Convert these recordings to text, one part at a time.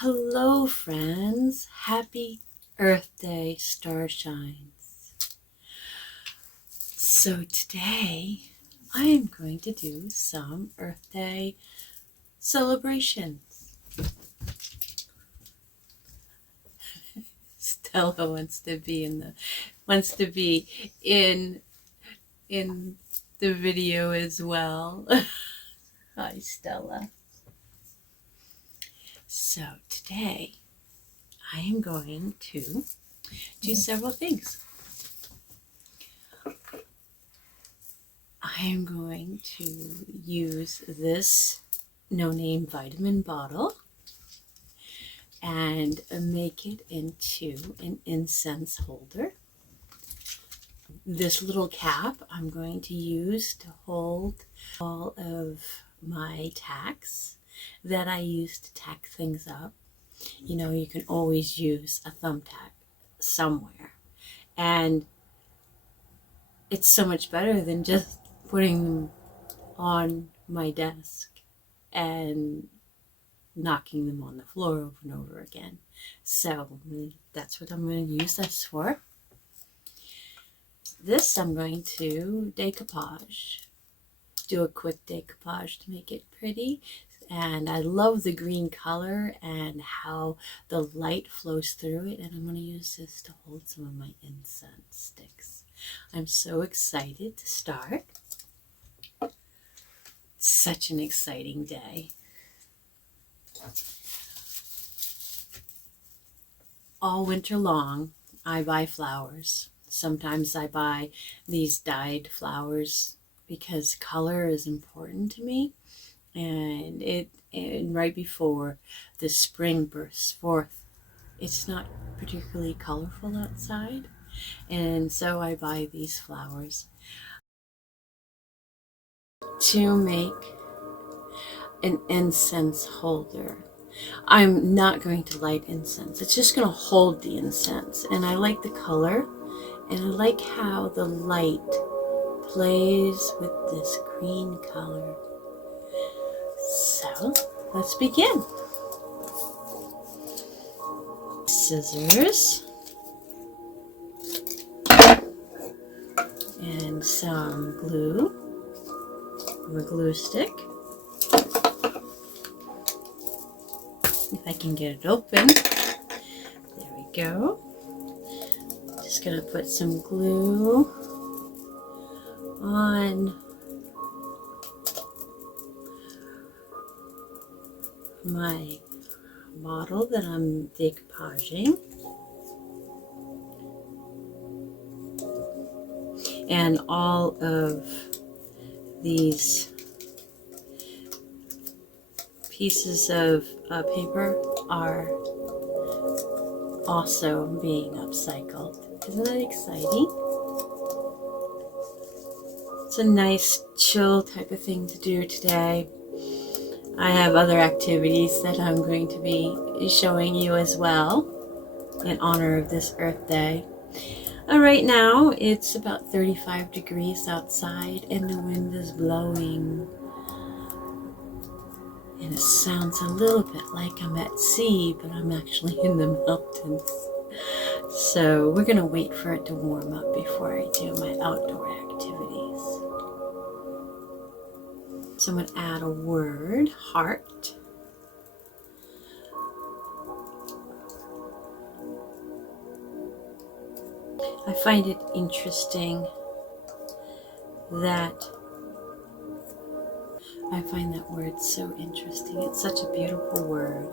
Hello, friends. Happy Earth Day, Starshines. So today, I am going to do some Earth Day celebrations. Stella wants to be in the video as well. Hi, Stella. So today, I am going to do several things. I am going to use this no-name vitamin bottle and make it into an incense holder. This little cap I'm going to use to hold all of my tacks that I use to tack things up. You know, you can always use a thumbtack somewhere, and it's so much better than just putting them on my desk and knocking them on the floor over and over again. So that's what I'm going to use this for. This I'm going to decoupage, do a quick decoupage to make it pretty. And I love the green color and how the light flows through it. And I'm going to use this to hold some of my incense sticks. I'm so excited to start. Such an exciting day. All winter long, I buy flowers. Sometimes I buy these dyed flowers because color is important to me. And right before the spring bursts forth, it's not particularly colorful outside. And so I buy these flowers to make an incense holder. I'm not going to light incense. It's just going to hold the incense. And I like the color, and I like how the light plays with this green color. So let's begin. Scissors and some glue, or a glue stick. If I can get it open. There we go. Just gonna put some glue on my bottle that I'm decoupaging. And all of these pieces of paper are also being upcycled. Isn't that exciting? It's a nice chill type of thing to do today. I have other activities that I'm going to be showing you as well in honor of this Earth Day. Right now it's about 35 degrees outside and the wind is blowing. And it sounds a little bit like I'm at sea, but I'm actually in the mountains. So we're going to wait for it to warm up before I do my outdoor activities. So I'm going to add a word, heart. I find it interesting that I find that word so interesting. It's such a beautiful word.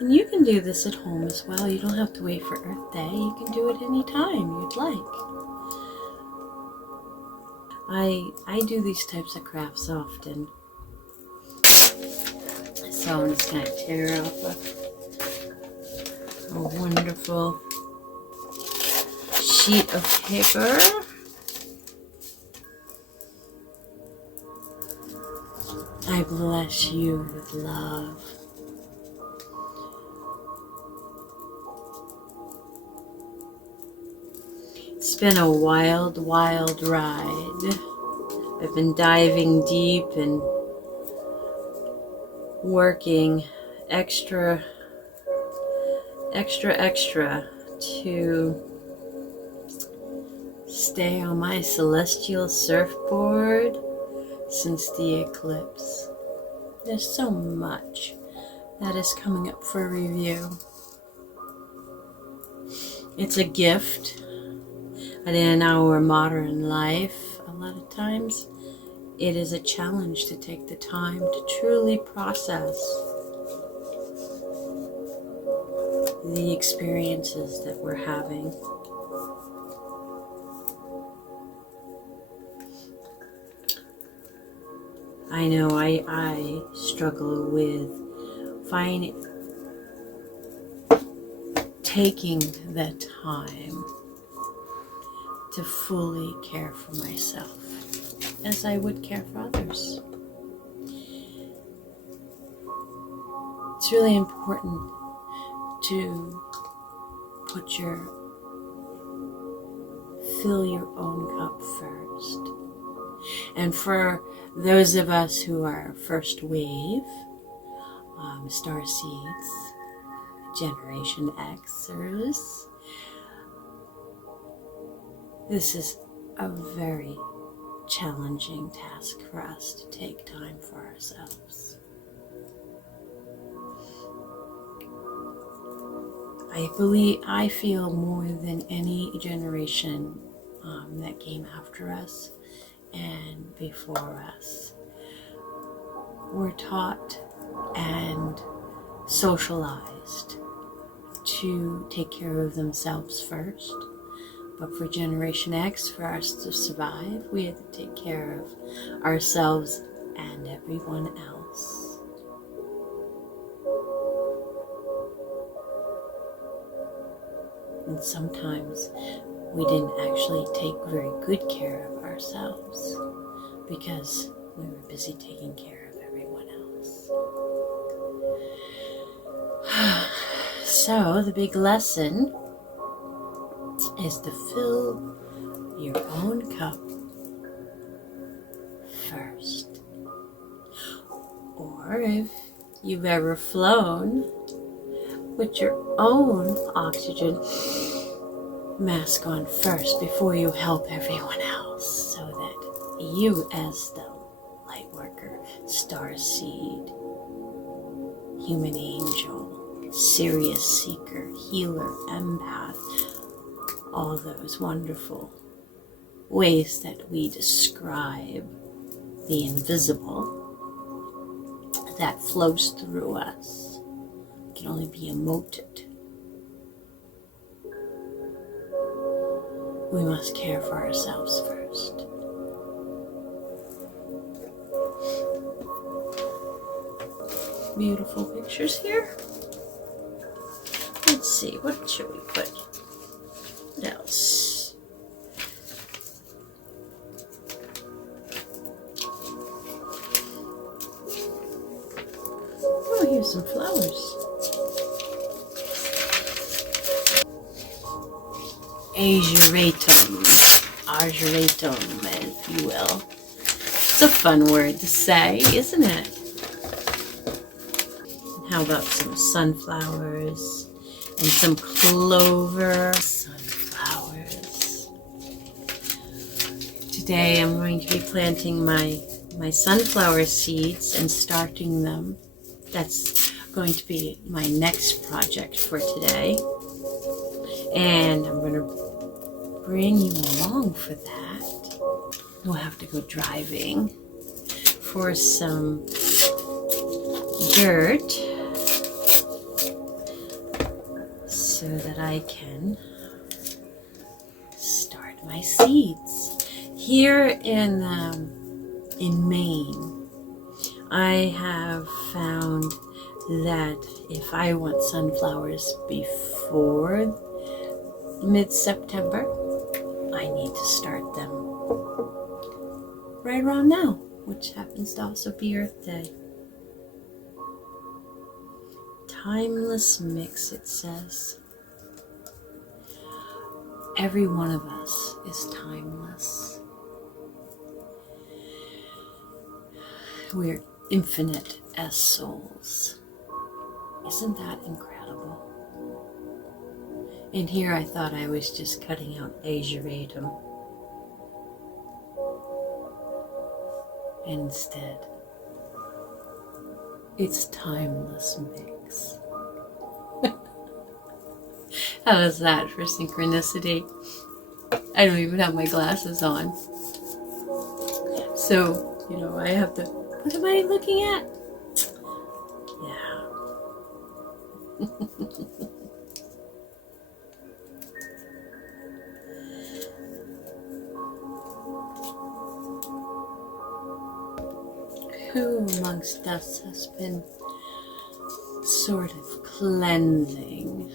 And you can do this at home as well. You don't have to wait for Earth Day. You can do it anytime you'd like. I do these types of crafts often. So I'm just going to tear off a wonderful sheet of paper. I bless you with love. It's been a wild, wild ride. I've been diving deep and working extra to stay on my celestial surfboard since the eclipse. There's so much that is coming up for review. It's a gift, but in our modern life, a lot of times, it is a challenge to take the time to truly process the experiences that we're having. I know I struggle with taking the time to fully care for myself as I would care for others. It's really important to fill your own cup first. And for those of us who are first wave, star seeds, Generation Xers, this is a very challenging task for us to take time for ourselves. I feel more than any generation that came after us and before us were taught and socialized to take care of themselves first. But for Generation X, for us to survive, we had to take care of ourselves and everyone else. And sometimes we didn't actually take very good care of ourselves because we were busy taking care of everyone else. So the big lesson is to fill your own cup first. Or if you've ever flown, put your own oxygen mask on first before you help everyone else, so that you, as the light worker, star seed, human angel, Sirius seeker, healer, empath, all those wonderful ways that we describe the invisible that flows through us can only be emoted. We must care for ourselves first. Beautiful pictures here. Let's see, what should we put? What else? Oh, here's some flowers. Ageratum, if you will. It's a fun word to say, isn't it? How about some sunflowers and some clover? Sunflowers. Today I'm going to be planting my sunflower seeds and starting them. That's going to be my next project for today. And I'm going to bring you along for that. We'll have to go driving for some dirt so that I can start my seeds. Here in Maine, I have found that if I want sunflowers before mid-September, I need to start them right around now, which happens to also be Earth Day. Timeless mix, it says. Every one of us is timeless. We're infinite as souls. Isn't that incredible? And here I thought I was just cutting out Asiatum. Instead, it's timeless mix. How is that for synchronicity? I don't even have my glasses on. So, I have to, what am I looking at? Yeah. Who amongst us has been sort of cleansing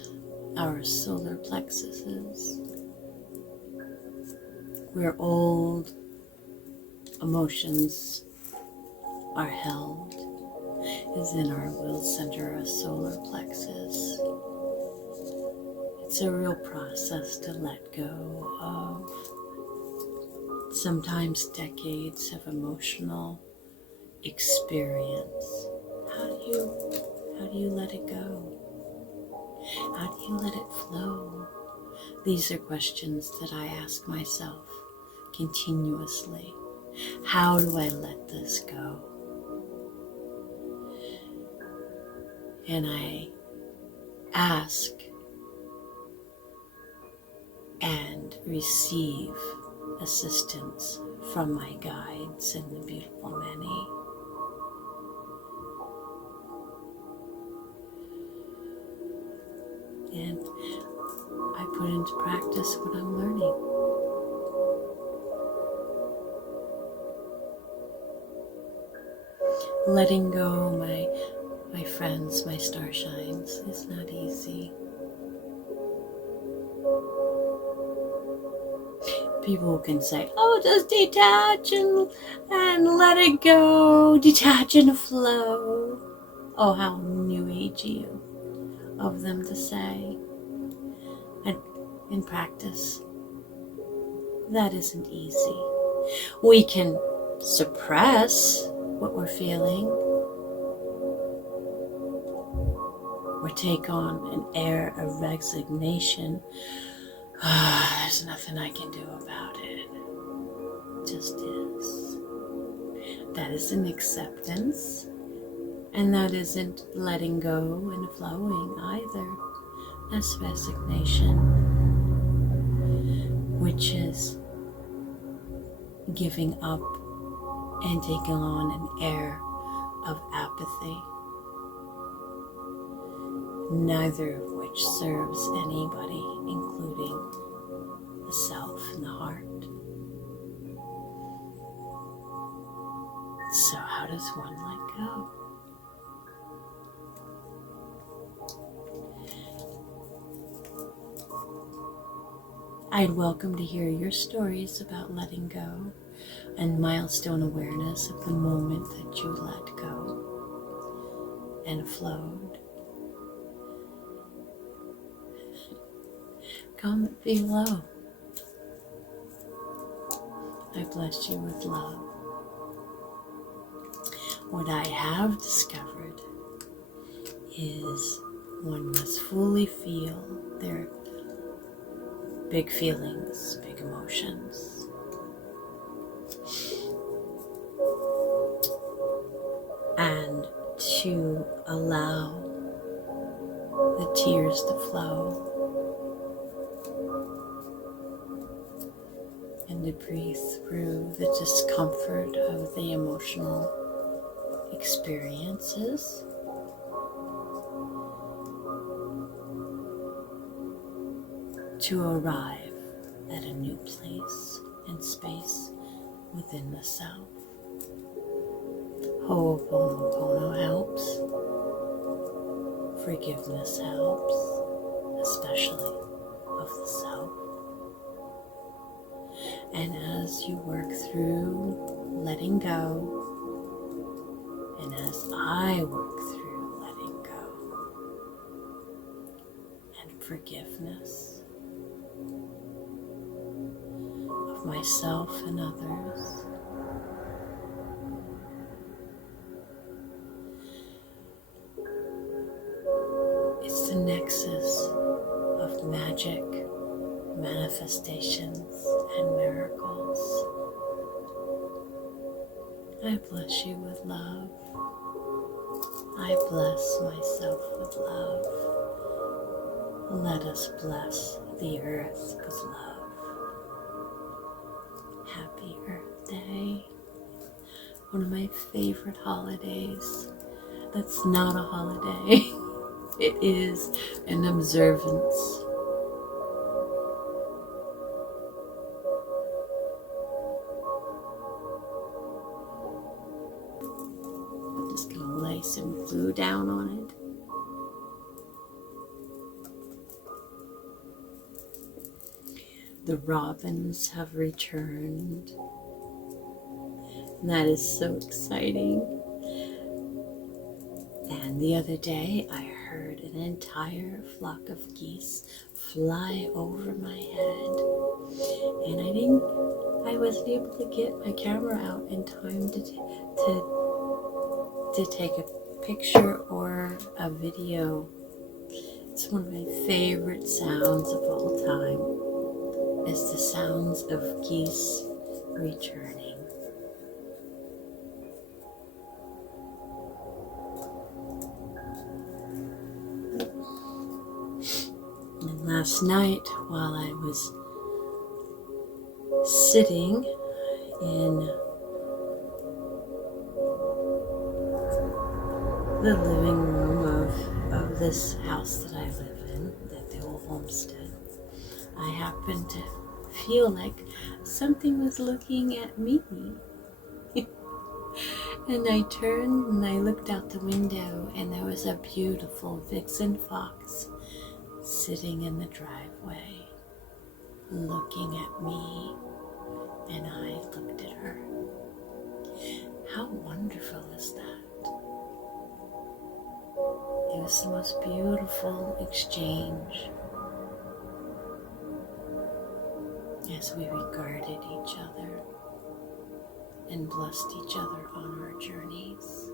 our solar plexuses, where old emotions are held, is in our will center, our solar plexus. It's a real process to let go of sometimes decades of emotional experience. How do you let it go? How do you let it flow? These are questions that I ask myself continuously. How do I let this go? And I ask and receive assistance from my guides and the beautiful many. And I put into practice what I'm learning. Letting go my friends, my starshines, is not easy. People can say, oh, just detach and let it go, detach and flow. Oh, how new agey of them to say. And in practice, that isn't easy. We can suppress what we're feeling, or take on an air of resignation. There's nothing I can do about it. It just is. That isn't acceptance, and that isn't letting go and flowing either. That's resignation, which is giving up and taking on an air of apathy, neither of which serves anybody, including the self and the heart. So how does one let go? I'd welcome to hear your stories about letting go and milestone awareness of the moment that you let go and flowed. Comment below. I bless you with love. What I have discovered is one must fully feel their big feelings, big emotions. And to allow the tears to flow and to breathe through the discomfort of the emotional experiences. To arrive at a new place and space within the self. Ho'oponopono helps. Forgiveness helps, especially of the self. And as you work through letting go, and as I work through letting go and forgiveness of myself and others, nexus of magic, manifestations, and miracles. I bless you with love. I bless myself with love. Let us bless the earth with love. Happy Earth Day. One of my favorite holidays. That's not a holiday. It is an observance. I'm just going to lay some glue down on it. The robins have returned. And that is so exciting. And the other day I heard an entire flock of geese fly over my head. And I wasn't able to get my camera out in time to take a picture or a video. It's one of my favorite sounds of all time. Is the sounds of geese returning. And last night, while I was sitting in the living room of this house that I live in, at the Ol'homestead, I happened to feel like something was looking at me. And I turned and I looked out the window, and there was a beautiful vixen fox sitting in the driveway, looking at me, and I looked at her. How wonderful is that? It was the most beautiful exchange as we regarded each other and blessed each other on our journeys.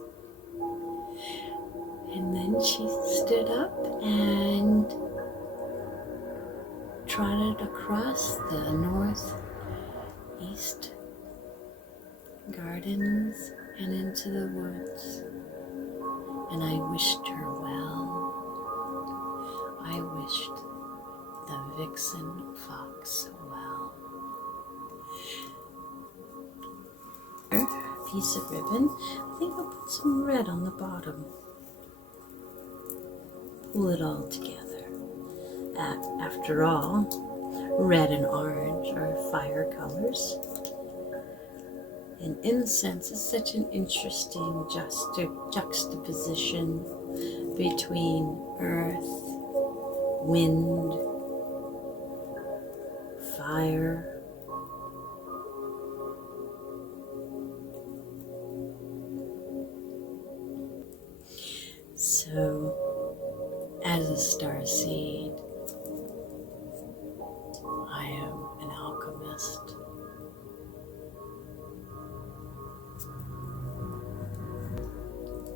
And then she stood up and trotted across the northeast gardens and into the woods. And I wished her well. I wished the vixen fox well. A piece of ribbon. I think I'll put some red on the bottom. Pull it all together. After all, red and orange are fire colors. And incense is such an interesting juxtaposition between earth, wind, fire. So, as a starseed, I am an alchemist.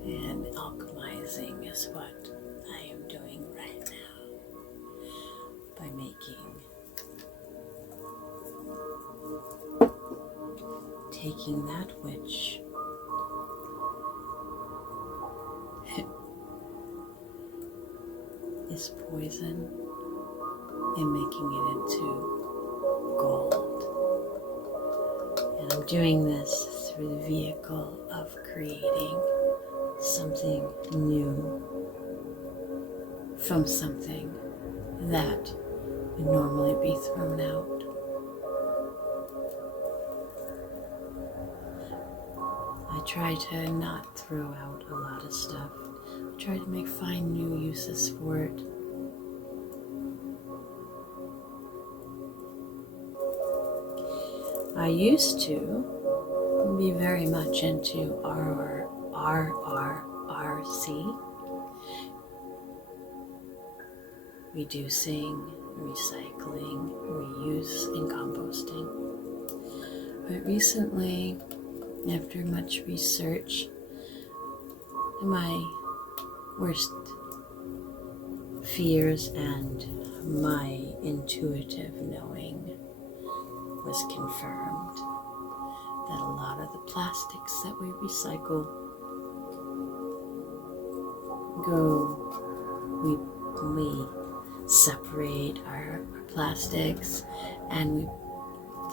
And alchemizing is what I am doing right now by taking that which is poison and making it into gold. And I'm doing this through the vehicle of creating something new from something that would normally be thrown out. I try to not throw out a lot of stuff. I try to find new uses for it. I used to be very much into RRRC, reducing, recycling, reuse, and composting. But recently, after much research, my worst fears and my intuitive knowing was confirmed that a lot of the plastics that we recycle we separate our plastics and we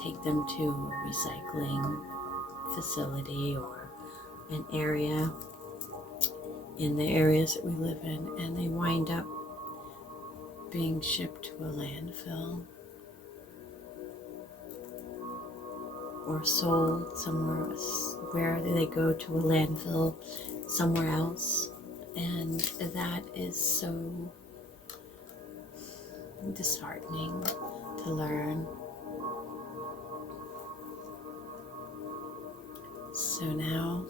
take them to a recycling facility or an area in the areas that we live in, and they wind up being shipped to a landfill or sold somewhere where they go to a landfill somewhere else. And that is so disheartening to learn. So now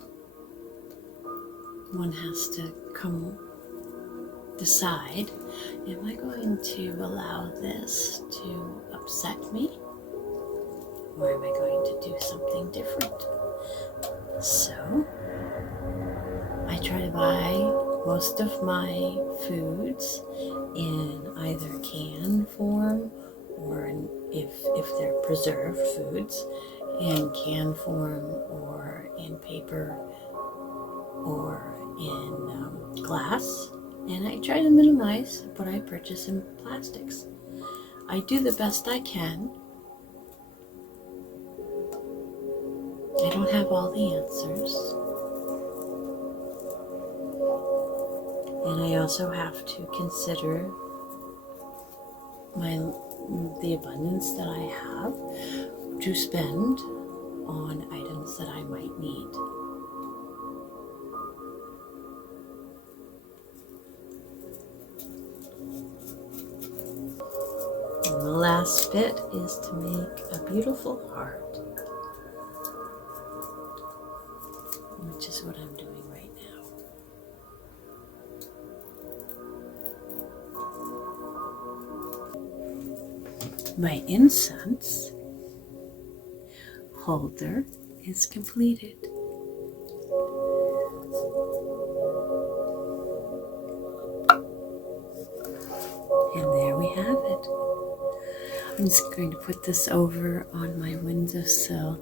one has to decide, am I going to allow this to upset me? Or am I going to do something different? So I try to buy most of my foods in either can form or if they're preserved foods, in can form or in paper or in glass. And I try to minimize what I purchase in plastics. I do the best I can. I don't have all the answers. And I also have to consider the abundance that I have to spend on items that I might need. And the last bit is to make a beautiful heart, which is what I'm doing right now. My incense holder is completed. And there we have it. I'm just going to put this over on my windowsill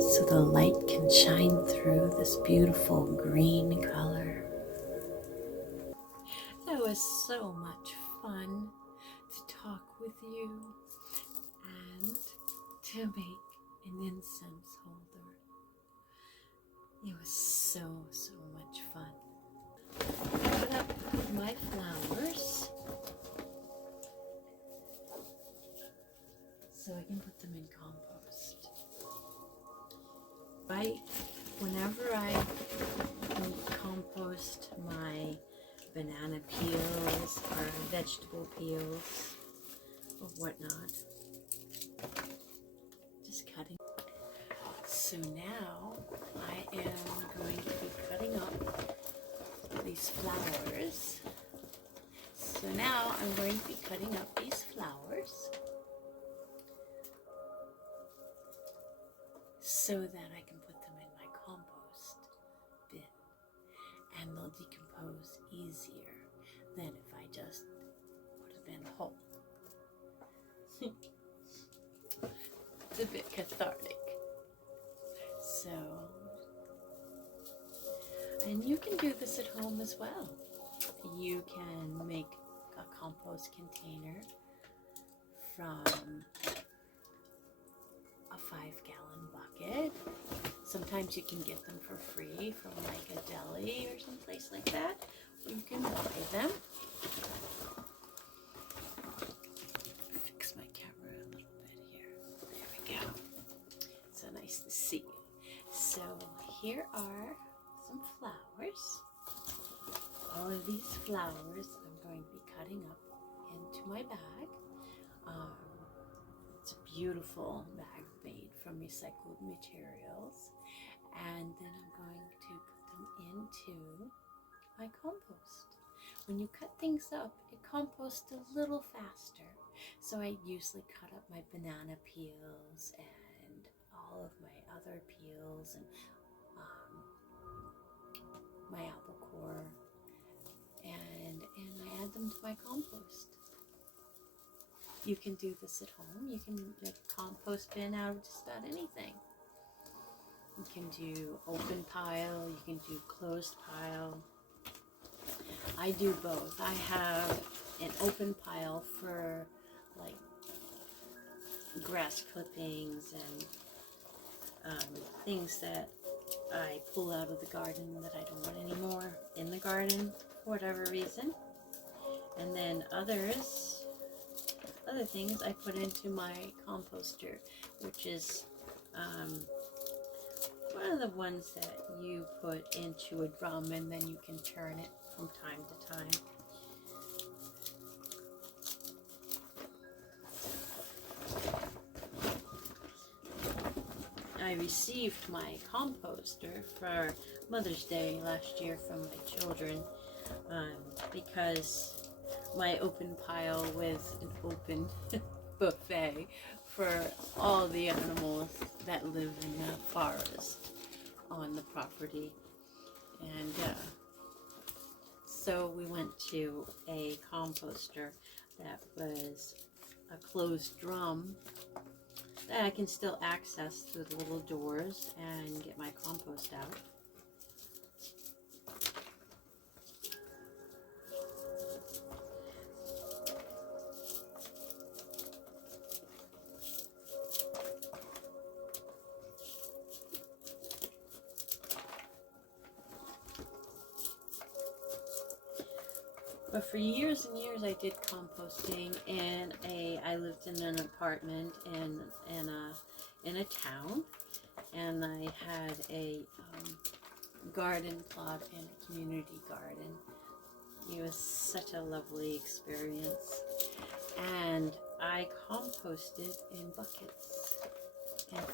so the light can shine through this beautiful green color. That was so much fun to talk with you and to make an incense holder. It was so much fun. I put up my flowers so I can put them in compost. Whenever I compost my banana peels or vegetable peels or whatnot, just cutting. So now I am going to be cutting up these flowers. So now I'm going to be cutting up these flowers so that I can put them in my compost bin, and they'll decompose easier than if I just put them in whole. It's a bit cathartic. So, and you can do this at home as well. You can make a compost container from a 5-gallon bucket. Sometimes you can get them for free from like a deli or someplace like that. Or you can buy them. Fix my camera a little bit here. There we go. So nice to see you. So here are some flowers. All of these flowers I'm going to be cutting up into my bag. It's a beautiful bag made from recycled materials. And then I'm going to put them into my compost. When you cut things up, it composts a little faster. So I usually cut up my banana peels and all of my other peels and my apple core and them to my compost. You can do this at home. You can make a compost bin out of just about anything. You can do open pile, you can do closed pile. I do both. I have an open pile for like grass clippings and things that I pull out of the garden that I don't want anymore in the garden for whatever reason. And then other things I put into my composter, which is one of the ones that you put into a drum and then you can turn it from time to time. I received my composter for Mother's Day last year from my children because my open pile with an open buffet for all the animals that live in the forest on the property. And so we went to a composter that was a closed drum that I can still access through the little doors and get my compost out. But for years and years I did composting I lived in an apartment in a town, and I had a garden plot and a community garden. It was such a lovely experience. And I composted in buckets and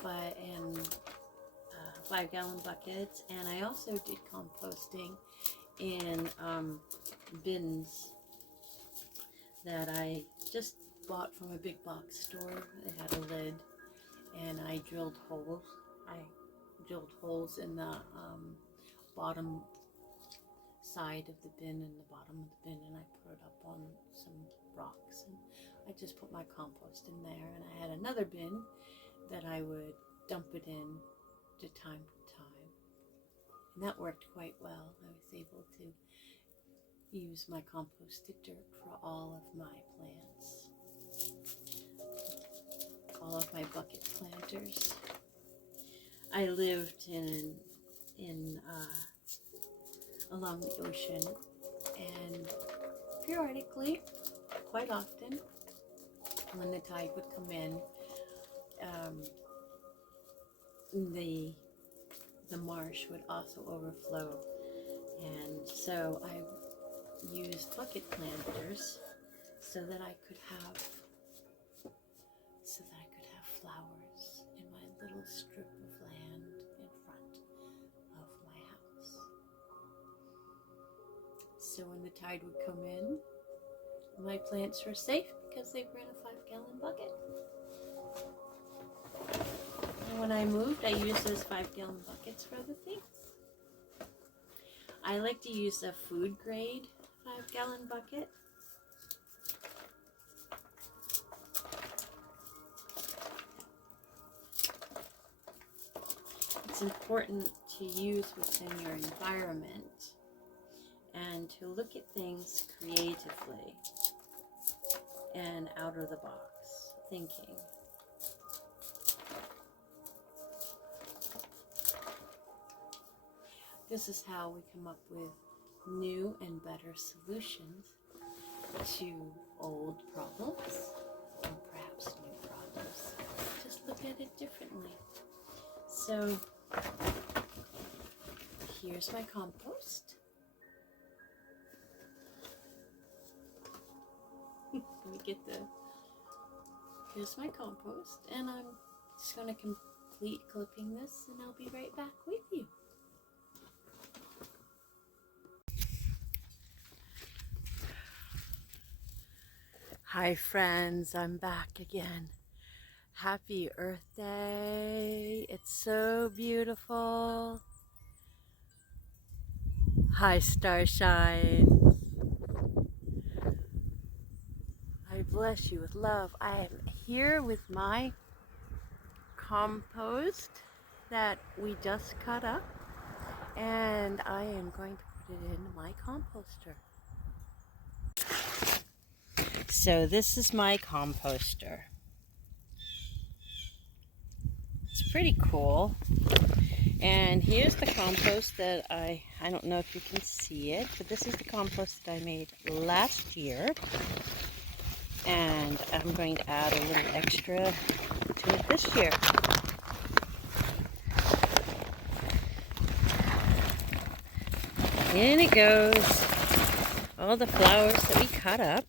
5-gallon buckets, and I also did composting in bins that I just bought from a big box store. It had a lid, and I drilled holes. I drilled holes in the bottom side of the bin and the bottom of the bin, and I put it up on some rocks, and I just put my compost in there. And I had another bin that I would dump it in to time to time, and that worked quite well. I was able to use my composted dirt for all of my plants, all of my bucket planters. I lived along the ocean, and periodically, quite often, when the tide would come in, the marsh would also overflow, and so I used bucket planters so that I could have flowers in my little strip of land in front of my house. So when the tide would come in, my plants were safe because they were in a 5-gallon bucket. And when I moved, I used those 5-gallon buckets for other things. I like to use a food grade 5-gallon bucket. It's important to use within your environment and to look at things creatively and out of the box thinking. This is how we come up with new and better solutions to old problems, or perhaps new problems. Just look at it differently. So here's my compost. Here's my compost, and I'm just going to complete clipping this, and I'll be right back with you. Hi friends, I'm back again. Happy Earth Day. It's so beautiful. Hi Starshine. bless you with love. I am here with my compost that we just cut up, and I am going to put it in my composter. So this is my composter. It's pretty cool. And here's the compost that I don't know if you can see it, but this is the compost that I made last year. And I'm going to add a little extra to it this year. In it goes. All the flowers that we cut up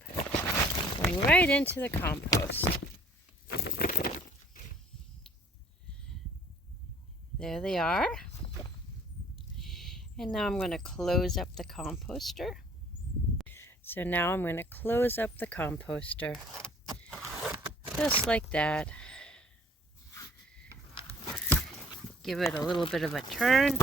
going right into the compost. There they are. And now I'm going to close up the composter. So now I'm going to close up the composter. Just like that. Give it a little bit of a turn.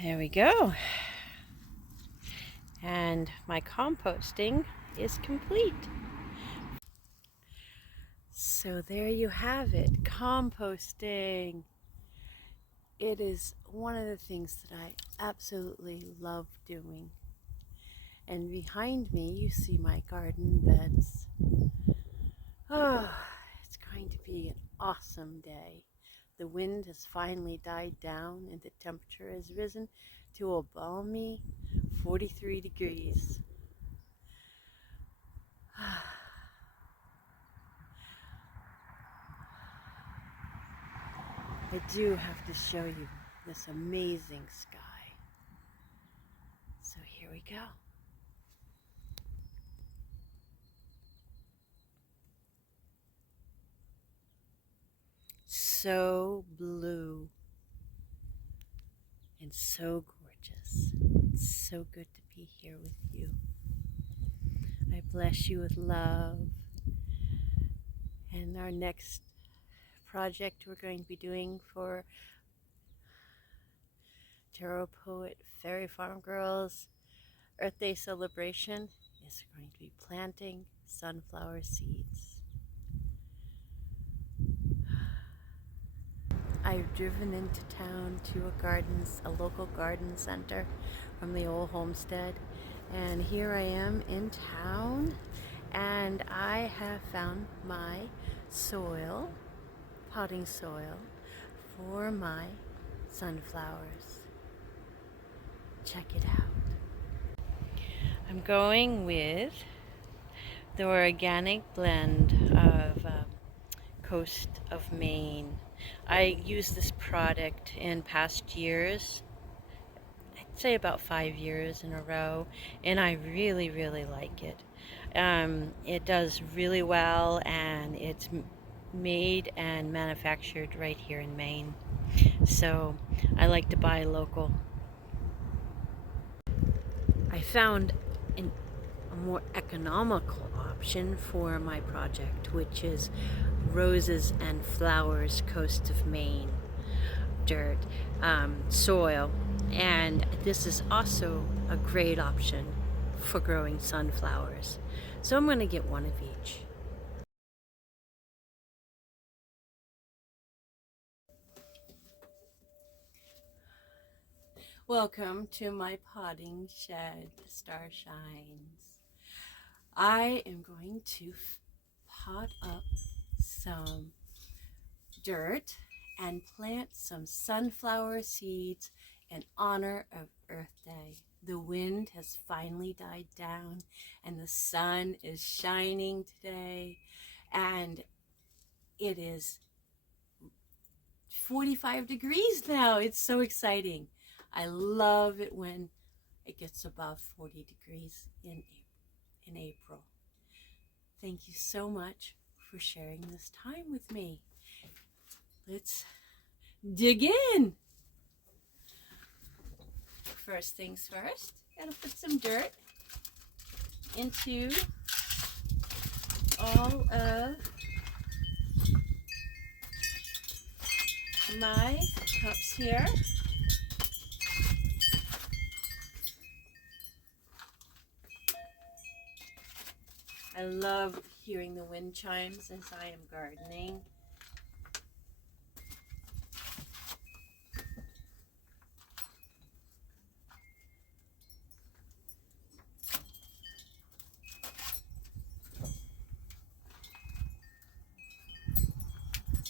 There we go. And my composting is complete. So there you have it, composting. It is one of the things that I absolutely love doing. And behind me you see my garden beds. Oh, it's going to be an awesome day. The wind has finally died down and the temperature has risen to a balmy 43 degrees. I do have to show you this amazing sky. So here we go. So blue and so gorgeous. It's so good to be here with you. I bless you with love. And our next project we're going to be doing for Tarot Poet Fairyfarmgirl's Earth Day celebration is going to be planting sunflower seeds. I've driven into town to a local garden center from the Ol'homestead, and here I am in town, and I have found my soil, potting soil, for my sunflowers. Check it out. I'm going with the organic blend of Coast of Maine. I used this product in past years, I'd say about 5 years in a row, and I really, really like it. It does really well, and it's made and manufactured right here in Maine. So I like to buy local. I found a more economical option for my project, which is Roses and Flowers Coast of Maine dirt soil, and this is also a great option for growing sunflowers. So I'm going to get one of each. Welcome to my potting shed, Star Shines. I am going to pot up some dirt and plant some sunflower seeds in honor of Earth Day. The wind has finally died down and the sun is shining today, and it is 45 degrees now. It's so exciting. I love it when it gets above 40 degrees in April. Thank you so much for sharing this time with me. Let's dig in. First things first, gotta put some dirt into all of my cups here. I love hearing the wind chimes as I am gardening.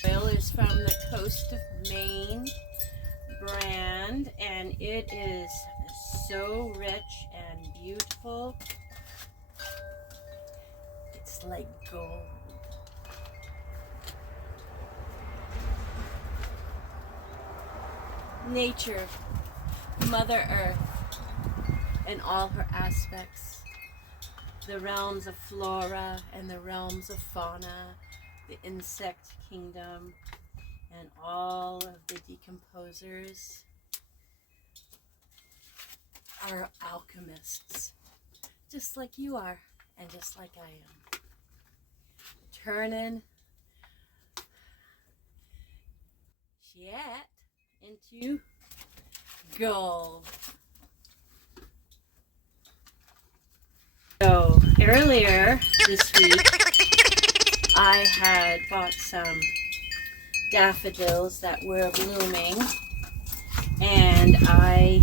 Oil is from the Coast of Maine brand, and it is so rich and beautiful. It's like gold. Nature, Mother Earth, and all her aspects. The realms of flora and the realms of fauna, the insect kingdom, and all of the decomposers are alchemists, just like you are, and just like I am. Turning shit into gold. So earlier this week, I had bought some daffodils that were blooming, and I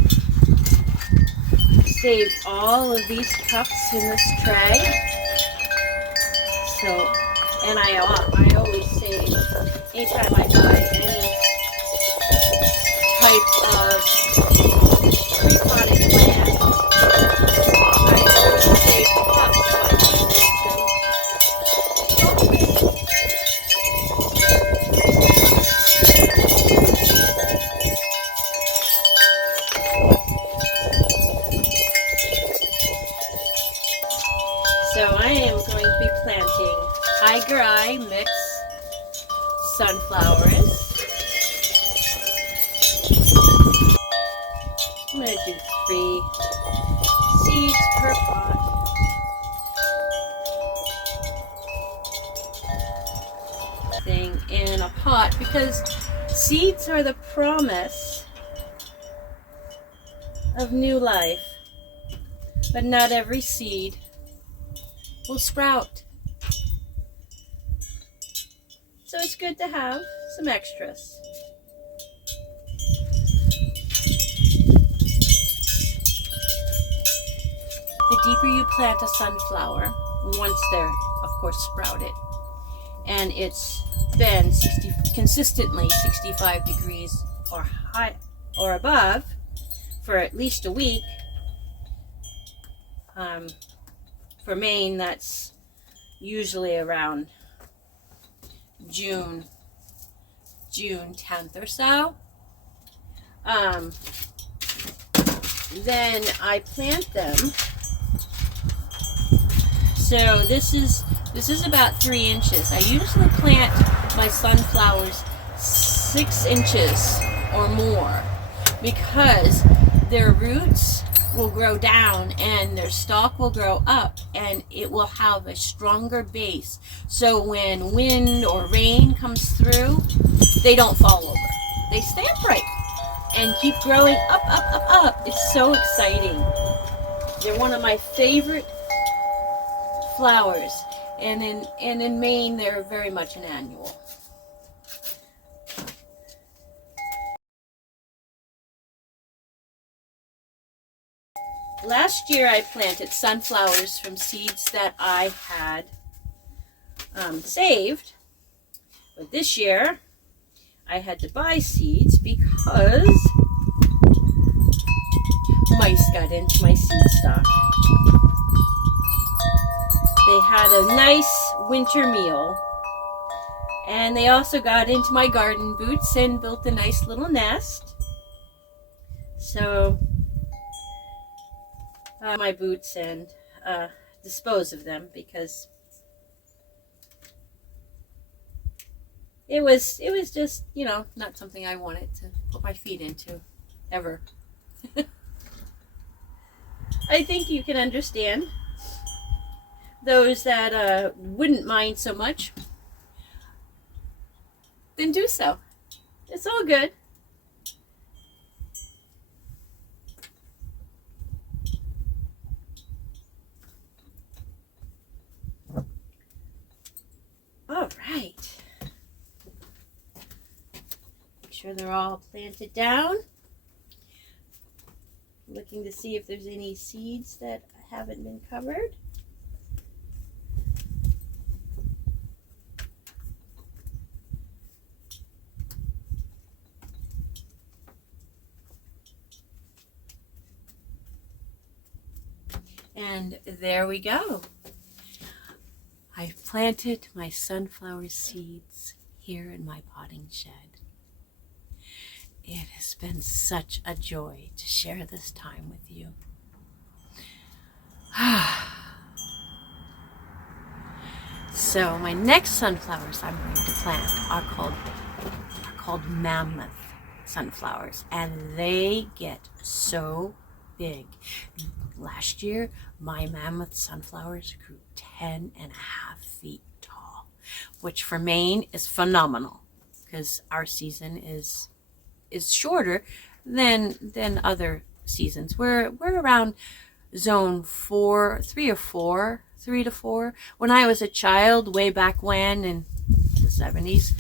saved all of these cups in this tray. So, and I always save anytime I buy any type of pre-potted plant. I always save the cups so I can use them. So I am going to be planting Tiger-Eye mix sunflowers. I'm going to do 3 seeds per pot. Thing in a pot, because seeds are the promise of new life, but not every seed will sprout. So it's good to have some extras. The deeper you plant a sunflower, once they're, of course, sprouted, and it's been consistently 65 degrees or high or above for at least a week. For Maine, that's usually around June 10th or so. Then I plant them. So this is about 3 inches. I usually plant my sunflowers 6 inches or more, because their roots will grow down and their stalk will grow up, and it will have a stronger base. So when wind or rain comes through, they don't fall over. They stay upright and keep growing up, up, up, up. It's so exciting. They're one of my favorite flowers, and in Maine they're very much an annual. Last year I planted sunflowers from seeds that I had saved, but this year I had to buy seeds because mice got into my seed stock. They had a nice winter meal, and they also got into my garden boots and built a nice little nest. So my boots and dispose of them, because it was just, you know, not something I wanted to put my feet into ever. I think you can understand those that wouldn't mind so much, then do so. It's all good. All right. Make sure they're all planted down. Looking to see if there's any seeds that haven't been covered. And there we go. I've planted my sunflower seeds here in my potting shed. It has been such a joy to share this time with you. So my next sunflowers I'm going to plant are called mammoth sunflowers, and they get so big. Last year, my mammoth sunflowers grew 10.5 feet tall, which for Maine is phenomenal because our season is shorter than other seasons. We're around zone 4, 3 or 4, 3 to 4. When I was a child, way back when in the 70s,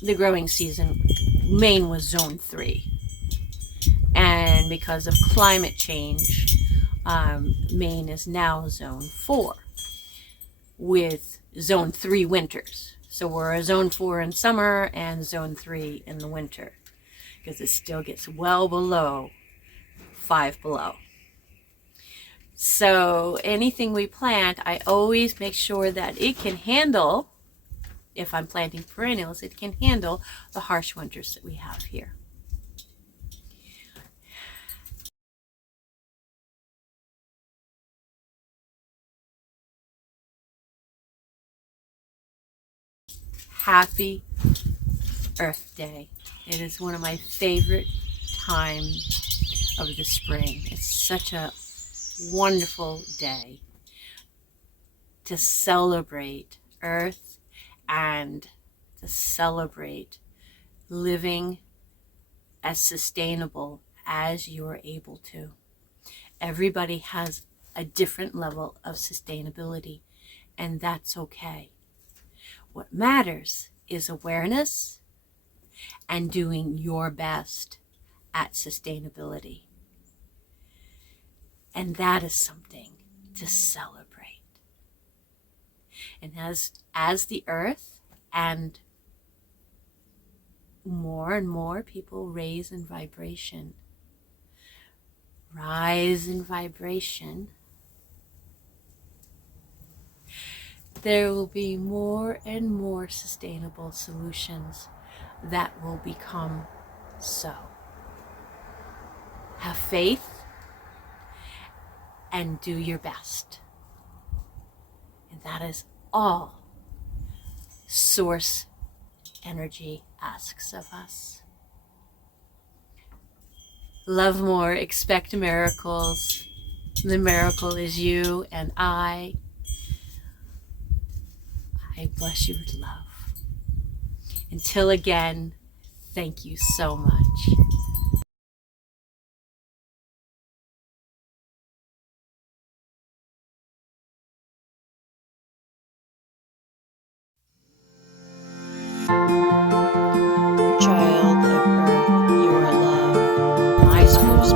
the growing season, Maine was zone 3. And because of climate change, Maine is now zone 4 with zone 3 winters. So we're a zone 4 in summer and zone 3 in the winter because it still gets well below 5 below. So anything we plant, I always make sure that it can handle, if I'm planting perennials, it can handle the harsh winters that we have here. Happy Earth Day. It is one of my favorite times of the spring. It's such a wonderful day to celebrate Earth and to celebrate living as sustainable as you're able to. Everybody has a different level of sustainability, and that's okay. What matters is awareness and doing your best at sustainability. And that is something to celebrate. And as the earth and more people rise in vibration, there will be more and more sustainable solutions that will become so. Have faith and do your best. And that is all Source Energy asks of us. Love more, expect miracles. The miracle is you and I bless you with love. Until again, thank you so much. Child of Earth, you are love. My spruce